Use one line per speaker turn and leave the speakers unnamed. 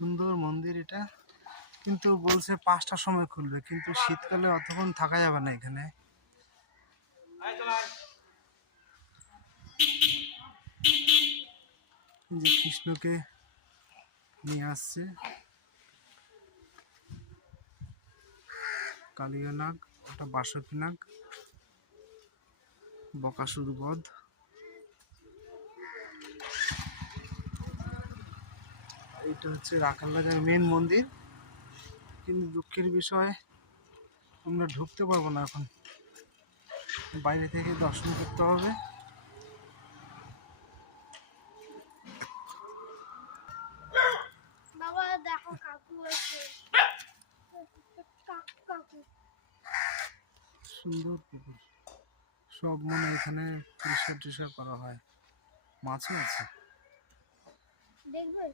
সুন্দর মন্দির এটা। কিন্তু বলছে পাঁচটার সময় খুলবে, কিন্তু শীতকালে অতক্ষণ থাকা যাবে না এখানে। যে কৃষ্ণকে নিয়ে আসছে। কালিয়া নাগ, ওটা বাসকি নাগ, বকাসুর বধ। এইটা হচ্ছে রাখালরাজার মেন মন্দির। কিন্তু দুঃখের বিষয় আমরা ঢুকতে পারব না এখন। বাইরে থেকে দর্শন করতে হবে। সুন্দর পুকুর। সব মনে এখানে পরিষ্কার টিষ্কার করা হয়। মাছও আছে।
দেখবে?